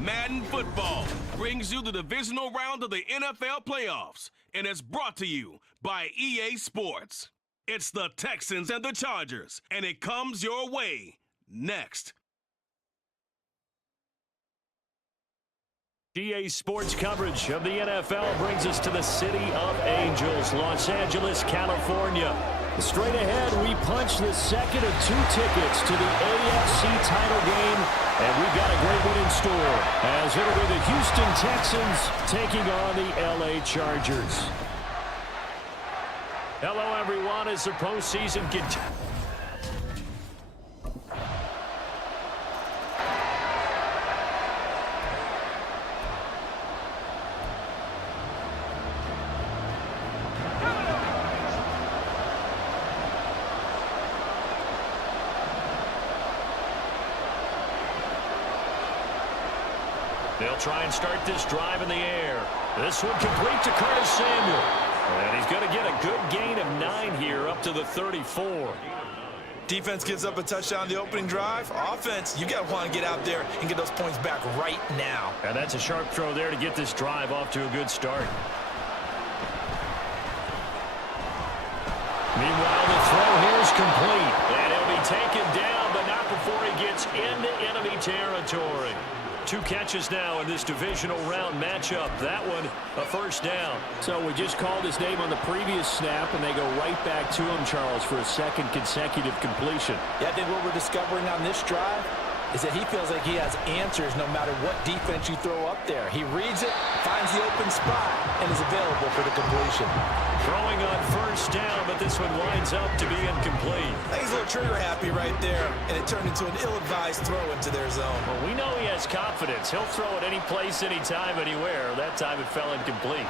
Madden Football brings you the divisional round of the NFL playoffs, and it's brought to you by EA Sports. It's the Texans and the Chargers, and it comes your way next. EA Sports coverage of the NFL brings us to the City of Angels, Los Angeles, California. Straight ahead, we punch the second of two tickets to the AFC title game, and we've got a great one in store, as it'll be the Houston Texans taking on the LA Chargers. Hello, everyone, as the postseason continues. They'll try and start this drive in the air. This one complete to Curtis Samuel. And he's going to get a good gain of 9 here up to the 34. Defense gives up a touchdown on the opening drive. Offense, you got to want to get out there and get those points back right now. And that's a sharp throw there to get this drive off to a good start. Meanwhile, the throw here is complete. And he'll be taken down, but not before he gets into enemy territory. 2 catches now in this divisional round matchup. That one, a first down. So we just called his name on the previous snap, and they go right back to him, Charles, for a second consecutive completion. Yeah, I think what we're discovering on this drive is that he feels like he has answers no matter what defense you throw up there. He reads it, finds the open spot, and is available for the completion. Throwing on first down, but this one winds up to be incomplete. I think he's a little trigger happy right there, and it turned into an ill-advised throw into their zone. Well, we know he has confidence. He'll throw it any place, anytime, anywhere. That time it fell incomplete.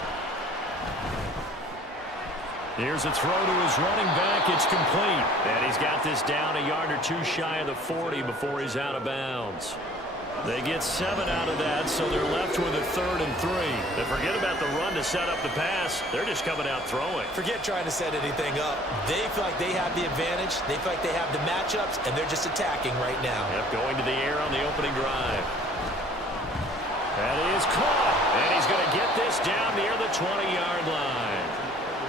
Here's a throw to his running back. It's complete. And he's got this down a yard or 2 shy of the 40 before he's out of bounds. They get 7 out of that, so they're left with a 3rd and 3. They forget about the run to set up the pass. They're just coming out throwing. Forget trying to set anything up. They feel like they have the advantage. They feel like they have the matchups, and they're just attacking right now. Yep, going to the air on the opening drive. That is caught. And he's going to get this down near the 20-yard line.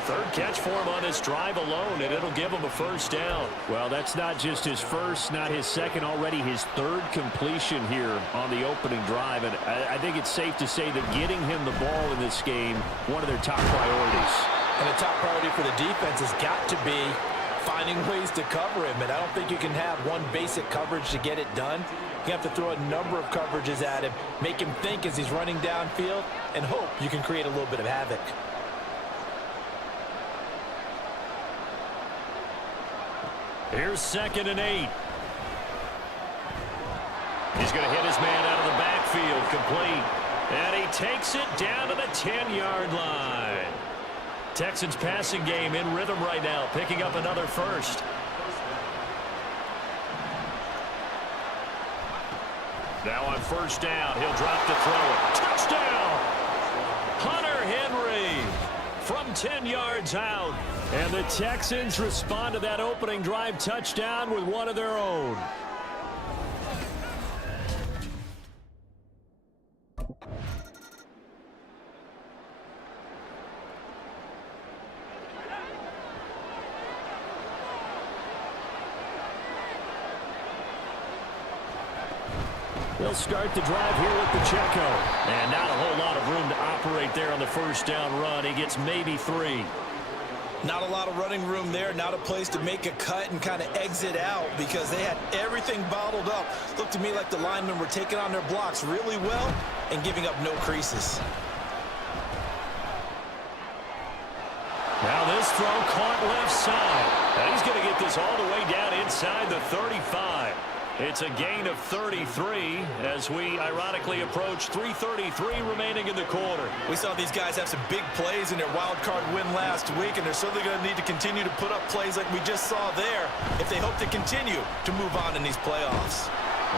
3rd catch for him on this drive alone, and it'll give him a first down. Well, that's not just his first, not his second, already his 3rd completion here on the opening drive. And I think it's safe to say that getting him the ball in this game, one of their top priorities. And the top priority for the defense has got to be finding ways to cover him. And I don't think you can have one basic coverage to get it done. You have to throw a number of coverages at him, make him think as he's running downfield, and hope you can create a little bit of havoc. Here's 2nd and 8. He's going to hit his man out of the backfield, complete. And he takes it down to the 10-yard line. Texans passing game in rhythm right now, picking up another first. Now on first down, he'll drop to throw it. Touchdown! Hunter Henry from 10 yards out. And the Texans respond to that opening drive touchdown with one of their own. They'll start the drive here with Pacheco. And not a whole lot of room to operate there on the first down run. He gets maybe 3. Not a lot of running room there, not a place to make a cut and kind of exit out because they had everything bottled up. Looked to me like the linemen were taking on their blocks really well and giving up no creases. Now this throw caught left side. And he's going to get this all the way down inside the 35. It's a gain of 33 as we ironically approach 3:33 remaining in the quarter. We saw these guys have some big plays in their wild card win last week, and they're certainly going to need to continue to put up plays like we just saw there if they hope to continue to move on in these playoffs.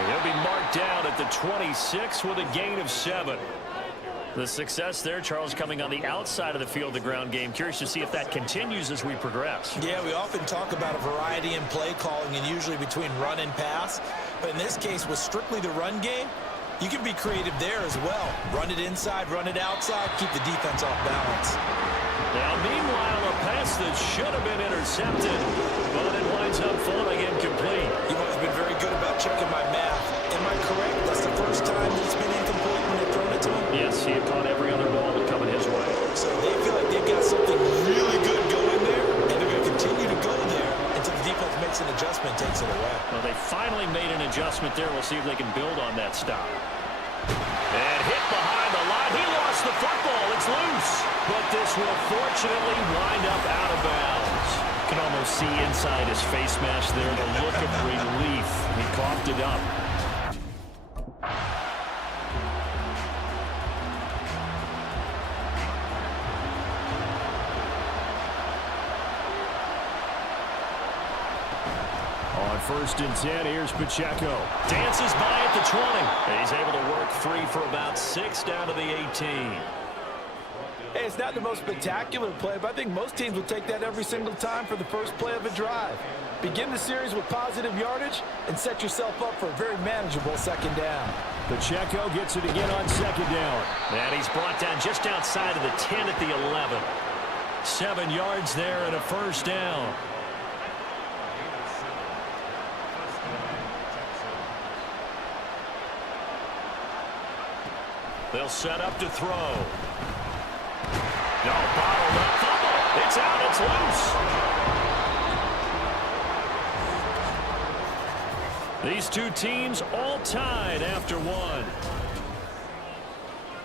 He'll be marked down at the 26 with a gain of 7. The success there, Charles, coming on the outside of the field, the ground game. Curious to see if that continues as we progress. Yeah, we often talk about a variety in play calling and usually between run and pass. But in this case, with strictly the run game, You can be creative there as well. Run it inside, run it outside, keep the defense off balance. Now, meanwhile, a pass that should have been intercepted, but it winds up falling incomplete. You've always been very good about checking my math. Am I correct? That's the first time that it's been incomplete when they've thrown it to him? Yes, he had caught every other ball coming his way. So they feel like they've got something really good going there, and they're going to continue to go there until the defense makes an adjustment, takes it away. Well, they finally made an adjustment there. We'll see if they can build on that stop. And hit behind the line. He lost the football. It's loose. But this will fortunately wind up out of bounds. You can almost see inside his face mask there the look of relief. He coughed it up. On 1st and 10, here's Pacheco. Dances by at the 20. He's able to work free for about 6 down to the 18. Hey, it's not the most spectacular play, but I think most teams will take that every single time for the first play of a drive. Begin the series with positive yardage and set yourself up for a very manageable 2nd down. Pacheco gets it again on 2nd down. And he's brought down just outside of the 10 at the 11. 7 yards there and a 1st down. They'll set up to throw. No, bottled up. Fumble. It's out. It's loose. These two teams all tied after 1.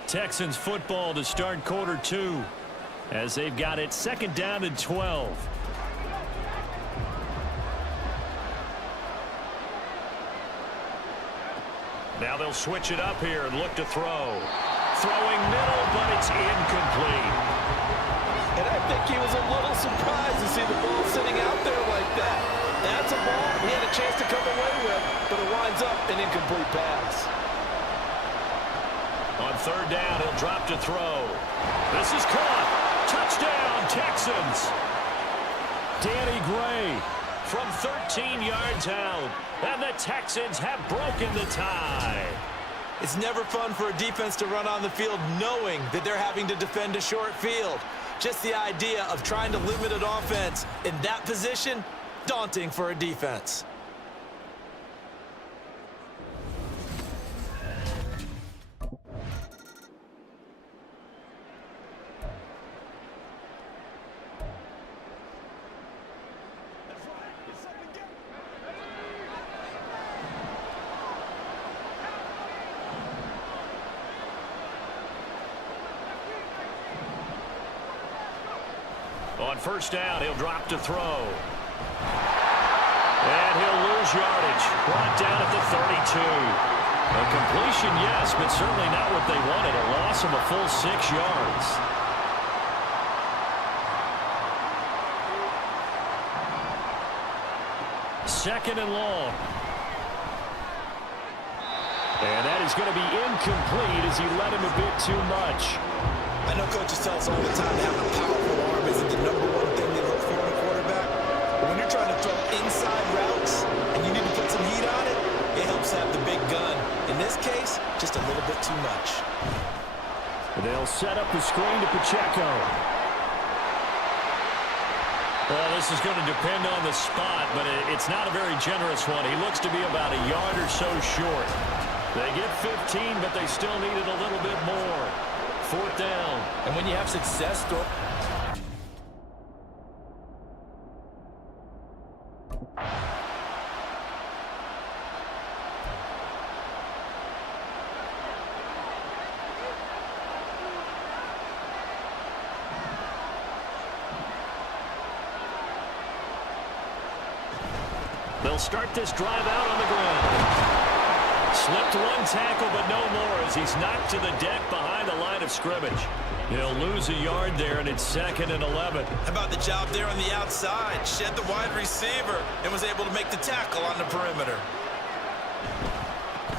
Texans football to start quarter 2 as they've got it 2nd down and 12. Now they'll switch it up here and look to throw. Throwing middle, but it's incomplete. And I think he was a little surprised to see the ball sitting out there like that. That's a ball he had a chance to come away with, but it winds up an incomplete pass. On 3rd down, he'll drop to throw. This is caught. Touchdown, Texans. Danny Gray from 13 yards out. And the Texans have broken the tie. It's never fun for a defense to run on the field knowing that they're having to defend a short field. Just the idea of trying to limit an offense in that position, daunting for a defense. On 1st down, he'll drop to throw. And he'll lose yardage. Brought down at the 32. A completion, yes, but certainly not what they wanted. A loss of a full 6 yards. Second and long. And that is going to be incomplete as he led him a bit too much. I know coaches tell us all the time that having a powerful arm isn't the #1 thing they look for in a quarterback. But when you're trying to throw inside routes and you need to put some heat on it, it helps have the big gun. In this case, just a little bit too much. They'll set up the screen to Pacheco. Well, this is going to depend on the spot, but it's not a very generous one. He looks to be about a yard or so short. They get 15, but they still need it a little bit more. 4th down. And when you have success, they'll start this drive out on the ground. Slipped one tackle, but no more as he's knocked to the deck behind the line of scrimmage. He'll lose a yard there, and it's 2nd and 11. how about the job there on the outside? Shed the wide receiver and was able to make the tackle on the perimeter.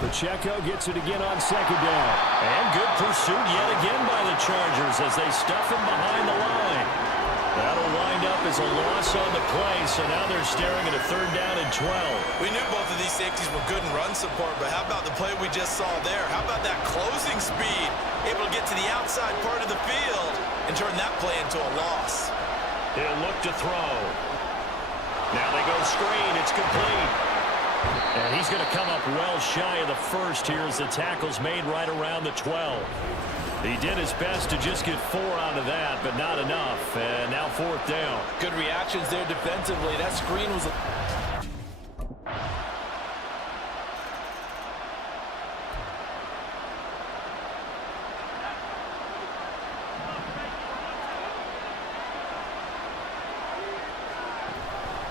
Pacheco gets it again on 2nd down. And good pursuit yet again by the Chargers as they stuff him behind the line. That'll wind up is a loss on the play, so now they're staring at a 3rd down and 12. We knew both of these safeties were good in run support, but how about the play we just saw there? How about that closing speed? Able to get to the outside part of the field and turn that play into a loss. He'll look to throw. Now they go screen. It's complete. And he's going to come up well shy of the first here as the tackle's made right around the 12. He did his best to just get 4 out of that, but not enough. And now 4th down. Good reactions there defensively. That screen was...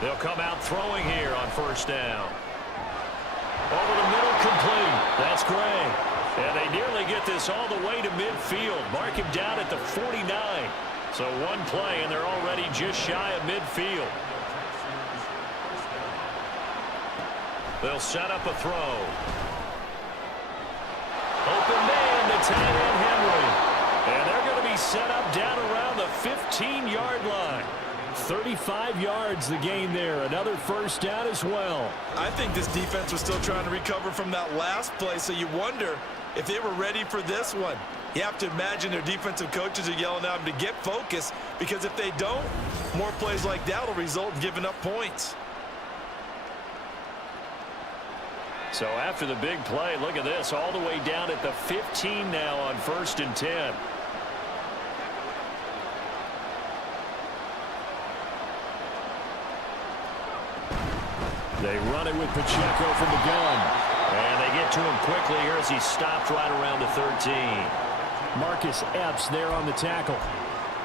They'll come out throwing here on 1st down. Over the middle, complete. That's Gray. And they nearly get this all the way to midfield. Mark him down at the 49. So one play, and they're already just shy of midfield. They'll set up a throw. Open man to tight end Henry. And they're going to be set up down around the 15-yard line. 35 yards the gain there. Another 1st down as well. I think this defense was still trying to recover from that last play, so you wonder if they were ready for this one. You have to imagine their defensive coaches are yelling at them to get focused, because if they don't, more plays like that will result in giving up points. So after the big play, look at this, all the way down at the 15 now on 1st and 10. They run it with Pacheco from the gun. And they get to him quickly here as he stopped right around the 13. Marcus Epps there on the tackle.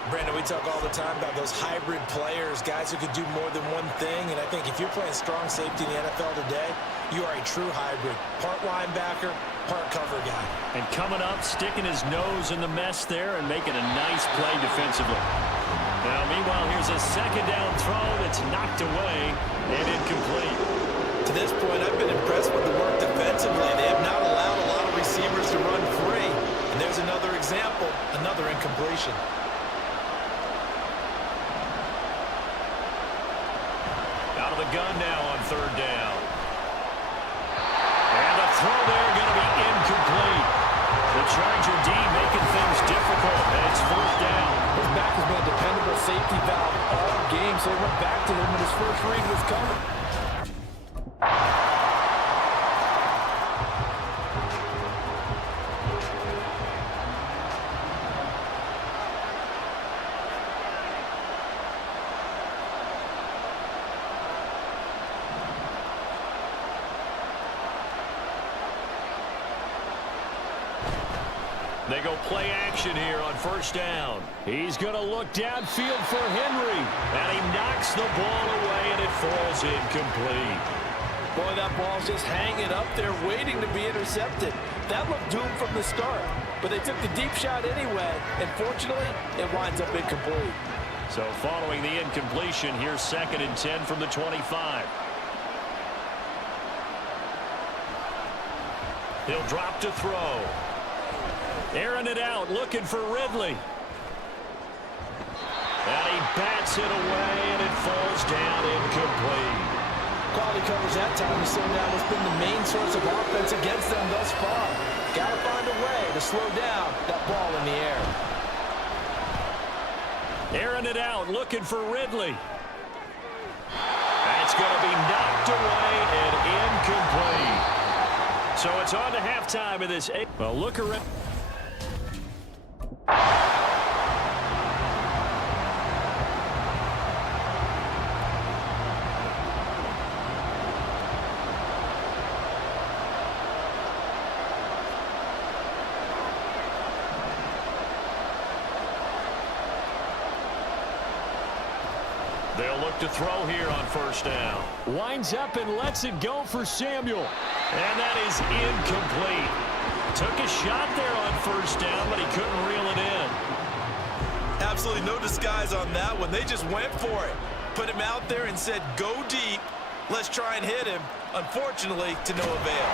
Brandon, we talk all the time about those hybrid players, guys who could do more than one thing. And I think if you're playing strong safety in the NFL today, you are a true hybrid. Part linebacker, part cover guy. And coming up, sticking his nose in the mess there and making a nice play defensively. Now, meanwhile, here's a 2nd down throw that's knocked away and incomplete. To this point, I've been impressed with the work defensively. They have not allowed a lot of receivers to run free. And there's another example, another incompletion. Out of the gun now on 3rd down. And the throw there going to be incomplete. The Charger D making things difficult, and it's 4th down. His back has been a dependable safety valve all game, so he went back to him when his first read was coming. They go play action here on 1st down. He's going to look downfield for Henry. And he knocks the ball away, and it falls incomplete. Boy, that ball's just hanging up there waiting to be intercepted. That looked doomed from the start. But they took the deep shot anyway. And fortunately, it winds up incomplete. So following the incompletion, here's 2nd and 10 from the 25. He'll drop to throw. Airing it out, looking for Ridley. And he bats it away, and it falls down incomplete. Quality coverage that time to slow down what's been the main source of offense against them thus far. Got to find a way to slow down that ball in the air. Airing it out, looking for Ridley. That's going to be knocked away and incomplete. So it's on to halftime of this. Well, look around. They'll look to throw here on 1st down. Winds up and lets it go for Samuel. And that is incomplete. Took a shot there on 1st down, but he couldn't reel it in. Absolutely no disguise on that one. They just went for it. Put him out there and said, go deep. Let's try and hit him. Unfortunately, to no avail.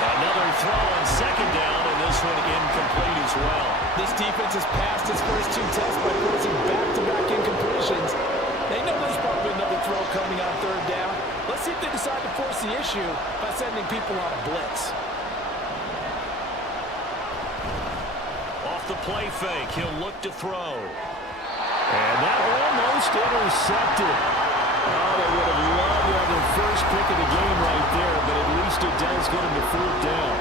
Another throw on 2nd down, and this one incomplete as well. This defense has passed its first 2 tests by forcing back-to-back incompletions. They coming on third down. Let's see if they decide to force the issue by sending people on a blitz. Off the play fake, he'll look to throw. And that almost intercepted. Oh, they would have loved to have their first pick of the game right there, but at least it does get them to fourth down.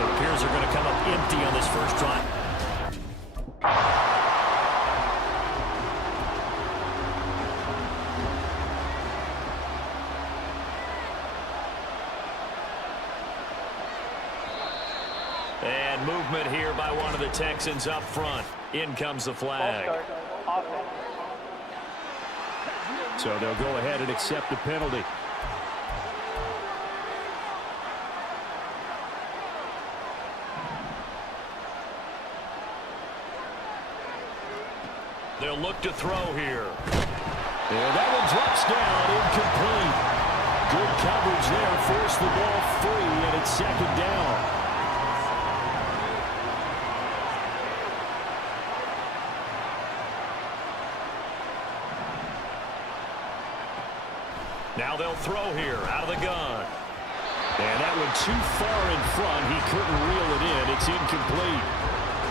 It appears they're going to come up empty on this first drive. And movement here by one of the Texans up front. In comes the flag. So they'll go ahead and accept the penalty. They'll look to throw here. And that one drops down, incomplete. Good coverage there, forced the ball free, and it's second down. Now they'll throw here, out of the gun. And that one too far in front. He couldn't reel it in. It's incomplete.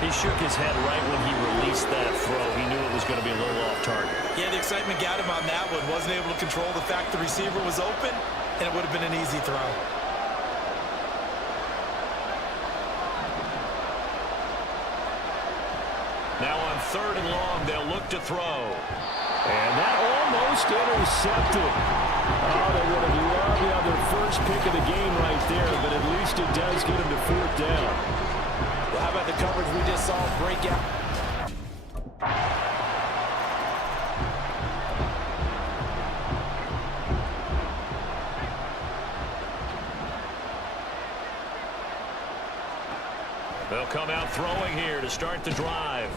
He shook his head right when he released that throw. He knew it was going to be a little off target. Yeah, the excitement got him on that one. Wasn't able to control the fact the receiver was open, and it would have been an easy throw. Now on third and long, they'll look to throw. And that almost intercepted. Oh, they would have loved to have their first pick of the game right there, but at least it does get them to fourth down. Well, how about the coverage we just saw break out? They'll come out throwing here to start the drive.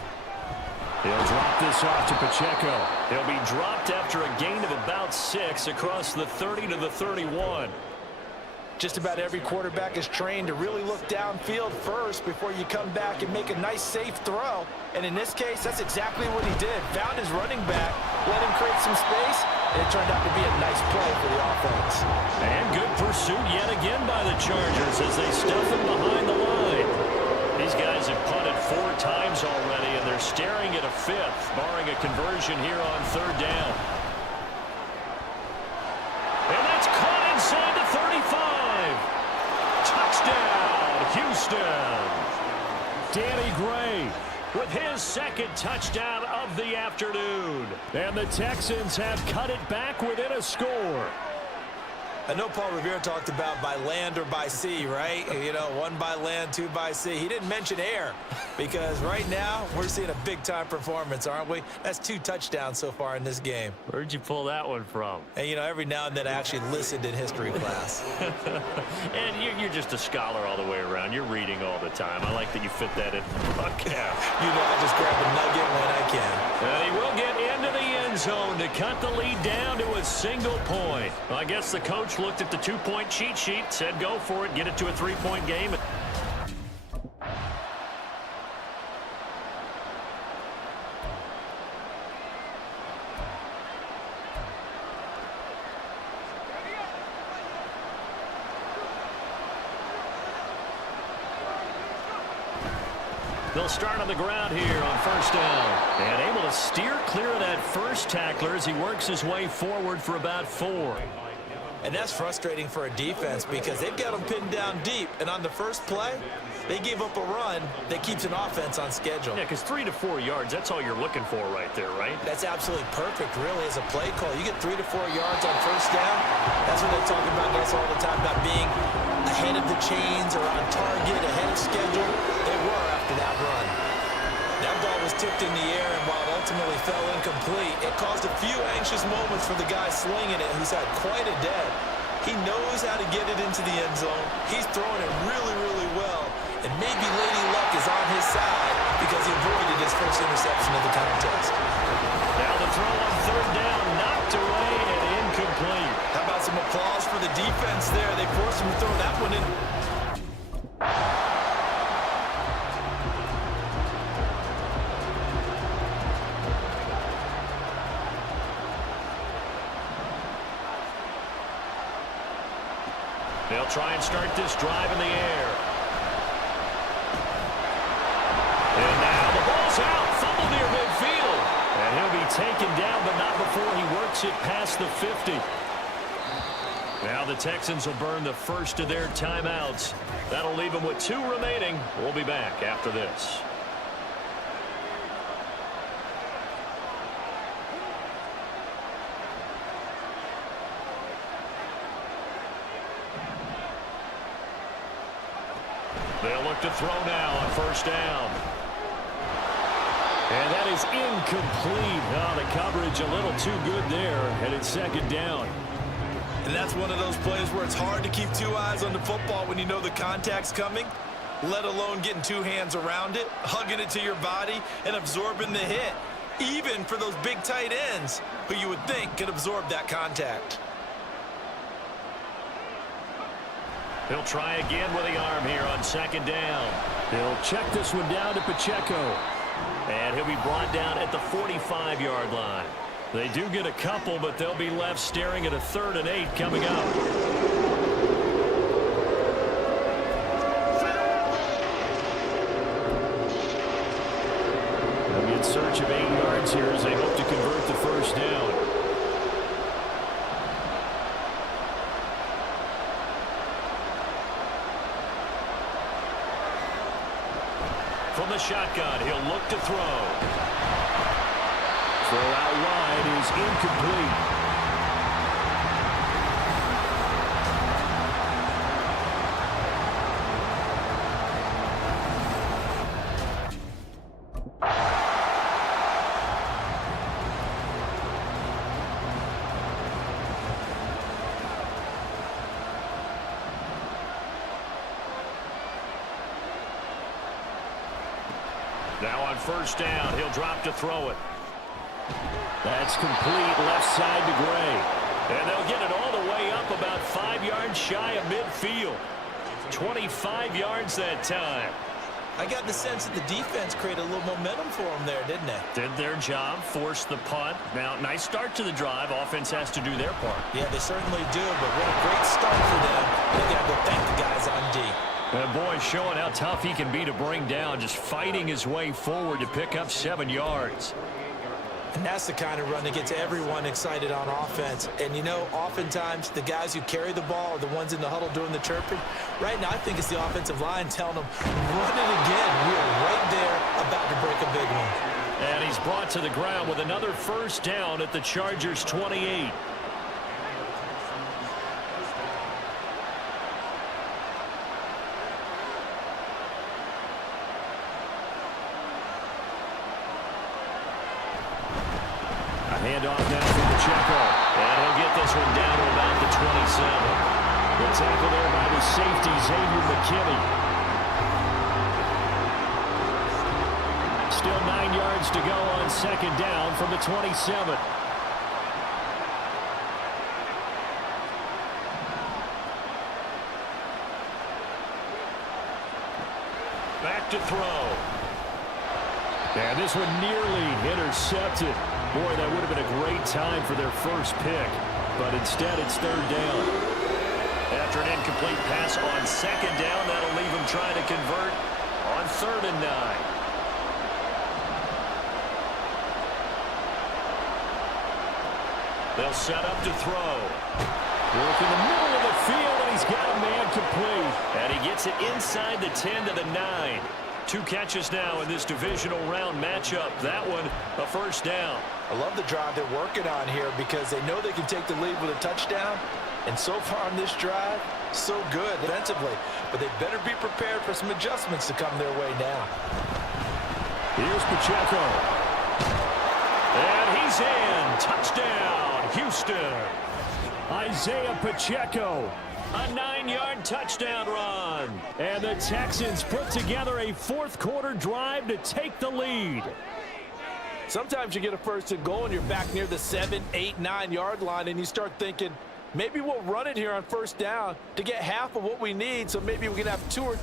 He'll drop this off to Pacheco. He'll be dropped after a gain of about 6 across the 30 to the 31. Just about every quarterback is trained to really look downfield first before you come back and make a nice, safe throw. And in this case, that's exactly what he did. Found his running back, let him create some space, and it turned out to be a nice play for the offense. And good pursuit yet again by the Chargers as they stuff him behind the line. These guys have punted 4 times already, and they're staring at a 5th, barring a conversion here on third down. And that's caught inside the 35. Touchdown, Houston. Danny Gray with his second touchdown of the afternoon. And the Texans have cut it back within a score. I know Paul Revere talked about by land or by sea, right? You know, 1 by land, 2 by sea. He didn't mention air because right now we're seeing a big-time performance, aren't we? That's 2 touchdowns so far in this game. Where'd you pull that one from? And, you know, every now and then I actually listened in history class. And you're just a scholar all the way around. You're reading all the time. I like that you fit that in the podcast. You know, I just grab a nugget when I can. And he will get into the end zone to cut the lead down to a single point. Well, I guess the coach looked at the 2-point cheat sheet, said go for it, get it to a 3-point game. They'll start on the ground here on first down. And able to steer clear of that first tackler as he works his way forward for about 4. And that's frustrating for a defense because they've got them pinned down deep. And on the first play, they gave up a run that keeps an offense on schedule. Yeah, because 3 to 4 yards, that's all you're looking for right there, right? That's absolutely perfect, really, as a play call. You get 3 to 4 yards on first down. That's what they talk about us all the time, about being ahead of the chains or on target, ahead of schedule. They were after that run. That ball was tipped in the air, and while it ultimately fell incomplete, it caused a few anxious moments for the guy slinging it, who's had quite a day. He knows how to get it into the end zone. He's throwing it really, really well. And maybe Lady Luck is on his side because he avoided his first interception of the contest. Now the throw on third down, knocked away and incomplete. How about some applause for the defense there? They forced him to throw that one in. They'll try and start this drive in the air. And now the ball's out. Fumble near midfield. And he'll be taken down, but not before he works it past the 50. Now the Texans will burn the first of their timeouts. That'll leave them with 2 remaining. We'll be back after this. They'll look to throw now on first down. And that is incomplete. Oh, the coverage a little too good there, and it's second down. And that's one of those plays where it's hard to keep 2 eyes on the football when you know the contact's coming, let alone getting 2 hands around it, hugging it to your body, and absorbing the hit, even for those big tight ends who you would think could absorb that contact. He'll try again with the arm here on second down. He'll check this one down to Pacheco. And he'll be brought down at the 45-yard line. They do get a couple, but they'll be left staring at a 3rd and 8 coming up. They'll be in search of 8 yards here as they hope to convert the first down. From the shotgun, he'll look to throw. Throw out wide is incomplete. Now on first down, he'll drop to throw it. That's complete left side to Gray. And they'll get it all the way up about 5 yards shy of midfield. 25 yards that time. I got the sense that the defense created a little momentum for them there, didn't they? Did their job, forced the punt. Now, nice start to the drive. Offense has to do their part. Yeah, they certainly do, but what a great start for them. They got to go thank the guys on D. And boy, showing how tough he can be to bring down, just fighting his way forward to pick up 7 yards. And that's the kind of run that gets everyone excited on offense. And, you know, oftentimes the guys who carry the ball are the ones in the huddle doing the chirping. Right now, I think it's the offensive line telling them, run it again. We are right there about to break a big one. And he's brought to the ground with another first down at the Chargers' 28. Handoff now from Pacheco. And he'll get this one down to about the 27. The tackle there by the safety, Xavier McKinney. Still 9 yards to go on second down from the 27. Back to throw. And this one nearly intercepted. Boy, that would have been a great time for their first pick. But instead, it's third down. After an incomplete pass on second down, that'll leave him trying to convert on 3rd and 9. They'll set up to throw. Work in the middle of the field, and he's got a man complete. And he gets it inside the 10 to the 9. 2 catches now in this divisional round matchup. That one, a first down. I love the drive they're working on here because they know they can take the lead with a touchdown. And so far on this drive, so good defensively. But they better be prepared for some adjustments to come their way now. Here's Pacheco. And he's in. Touchdown, Houston. Isaiah Pacheco. A 9-yard touchdown run. And the Texans put together a fourth-quarter drive to take the lead. Sometimes you get a first and goal and you're back near the 7, 8, 9-yard line and you start thinking, maybe we'll run it here on first down to get half of what we need, so maybe we can have 2 or...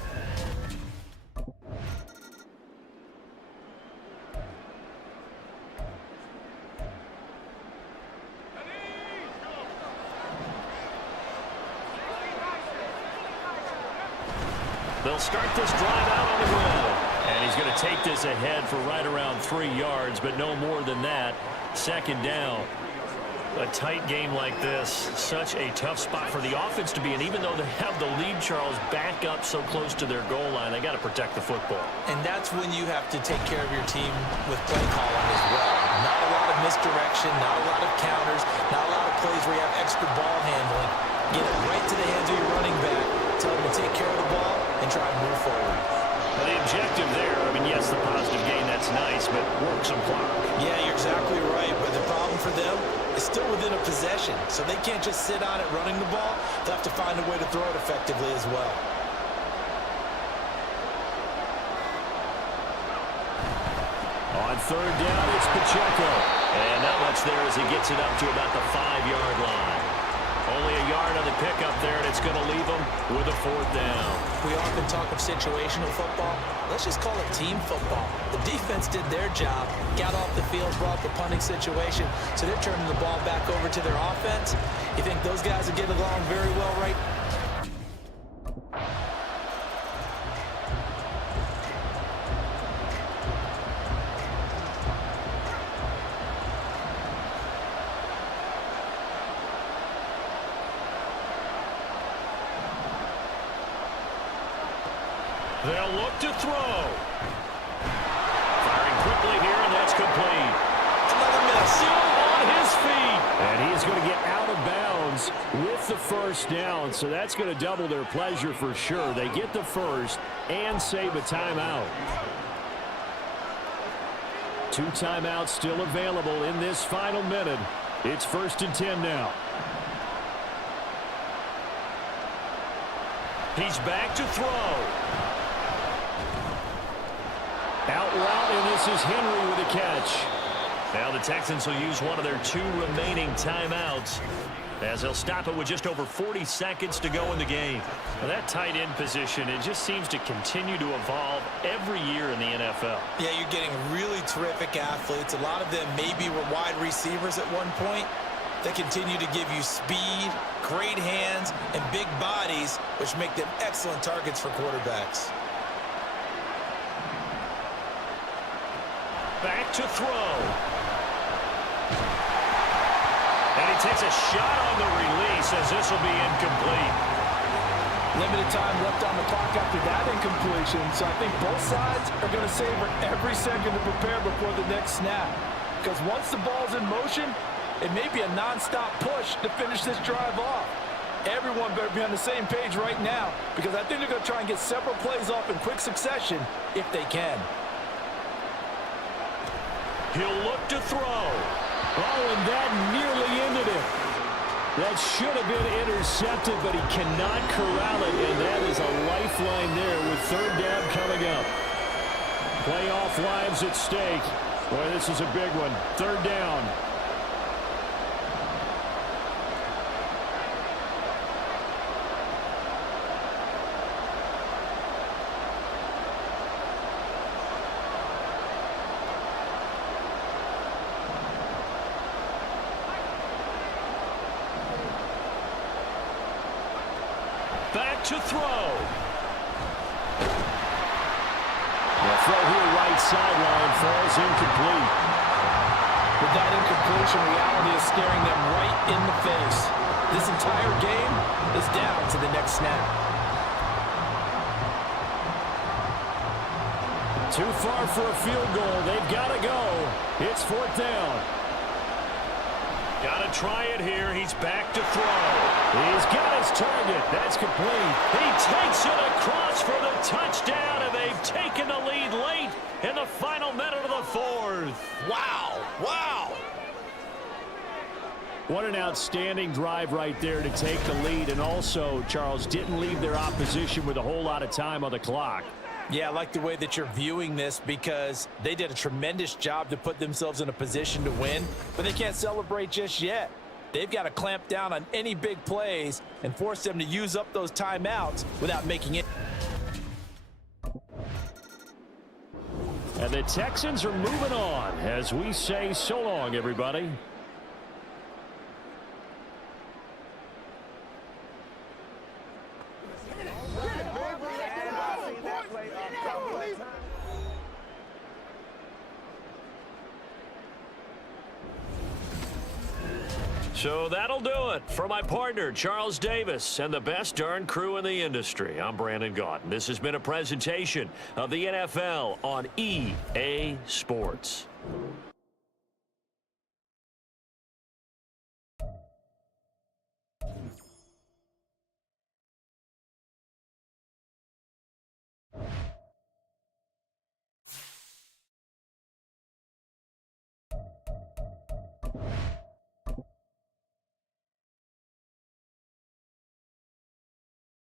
They'll start this drive out on the ground. And he's going to take this ahead for right around 3 yards, but no more than that. Second down. A tight game like this, such a tough spot for the offense to be in. Even though they have the lead, Charles, back up so close to their goal line, they got to protect the football. And that's when you have to take care of your team with play calling as well. Not a lot of misdirection, not a lot of counters, not a lot of plays where you have extra ball handling. Get it right to the hands of your running back, tell him to take care of the ball, and try to move forward. Well, the objective there, I mean, yes, the positive gain, that's nice, but work some clock. Yeah, you're exactly right, but the problem for them is still within a possession, so they can't just sit on it running the ball. They'll have to find a way to throw it effectively as well. On third down, it's Pacheco. And not much there as he gets it up to about the 5-yard line. Only a yard on the pickup there, and it's going to leave them with a 4th down. We often talk of situational football. Let's just call it team football. The defense did their job, got off the field, brought the punting situation, so they're turning the ball back over to their offense. You think those guys are getting along very well right now? They'll look to throw. Firing quickly here, and that's complete. Another miss. Still on his feet. And he's going to get out of bounds with the first down, so that's going to double their pleasure for sure. They get the first and save a timeout. 2 timeouts still available in this final minute. It's 1st and 10 now. He's back to throw. Out route, and this is Henry with a catch. Now the Texans will use one of their 2 remaining timeouts as they'll stop it with just over 40 seconds to go in the game. Now that tight end position, it just seems to continue to evolve every year in the NFL. Yeah, you're getting really terrific athletes. A lot of them maybe were wide receivers at one point. They continue to give you speed, great hands, and big bodies, which make them excellent targets for quarterbacks. Back to throw. And he takes a shot on the release as this will be incomplete. Limited time left on the clock after that incompletion, so I think both sides are going to savor every second to prepare before the next snap. Because once the ball's in motion, it may be a non-stop push to finish this drive off. Everyone better be on the same page right now, because I think they're going to try and get several plays off in quick succession if they can. He'll look to throw. Oh, and that nearly ended it. That should have been intercepted, but he cannot corral it, and that is a lifeline there with 3rd down coming up. Playoff lives at stake. Boy, this is a big one. 3rd down. Back to throw. The throw here right sideline falls incomplete. With that incompletion, reality is staring them right in the face. This entire game is down to the next snap. Too far for a field goal. They've got to go. It's 4th down. Got to try it here. He's back to throw. He's got his target. That's complete. He takes it across for the touchdown, and they've taken the lead late in the final minute of the 4th. Wow. Wow. What an outstanding drive right there to take the lead, and also, Charles, didn't leave their opposition with a whole lot of time on the clock. Yeah, I like the way that you're viewing this because they did a tremendous job to put themselves in a position to win, but they can't celebrate just yet. They've got to clamp down on any big plays and force them to use up those timeouts without making it. And the Texans are moving on as we say so long, everybody. So that'll do it. For my partner, Charles Davis, and the best darn crew in the industry, I'm Brandon Gaudin. This has been a presentation of the NFL on EA Sports.